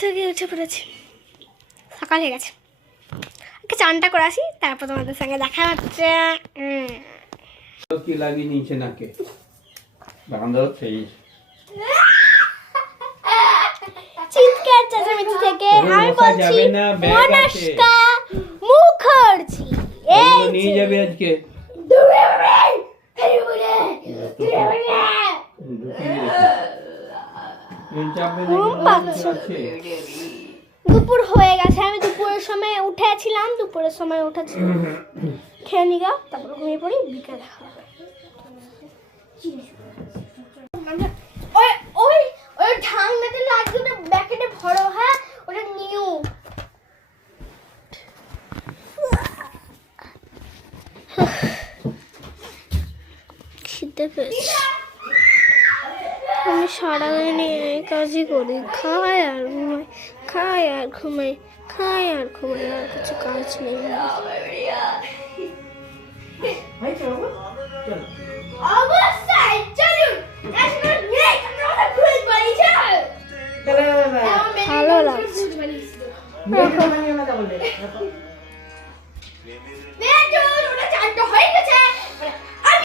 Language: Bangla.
থেকে উঠে পড়েছি, সকাল হয়ে গেছে। চানটা করে আসি, তারপর তোমাদের সঙ্গে দেখা হচ্ছে। কি লাগিয়ে নিচে নাকে বাঁধো সেই চিৎকার চেঁচামেচি থেকে আমি বলছি মনস্কা মুখার্জি এই নিয়ে যাবে আজকে দুপুর হয়ে গেছে, আমি দুপুরের সময় উঠেছিলাম, দুপুরের সময় উঠেছি, খেয়ে নিগা, তারপর ঘুমিয়ে পড়ি। বিকেল দেখা হবে। ওই ঢাকনাতে লাগিয়ে ওটা ব্যাকেটে ভরো। হ্যাঁ, ওটা নিউ। খিদে পেয়েছে, আমি সারাদিনে এই কাজই করি, খাই আর ঘুমাই, খাই আর ঘুমাই, খাই আর ঘুমাই, আর কিছু কাজ নেই। ভালো লাগছে।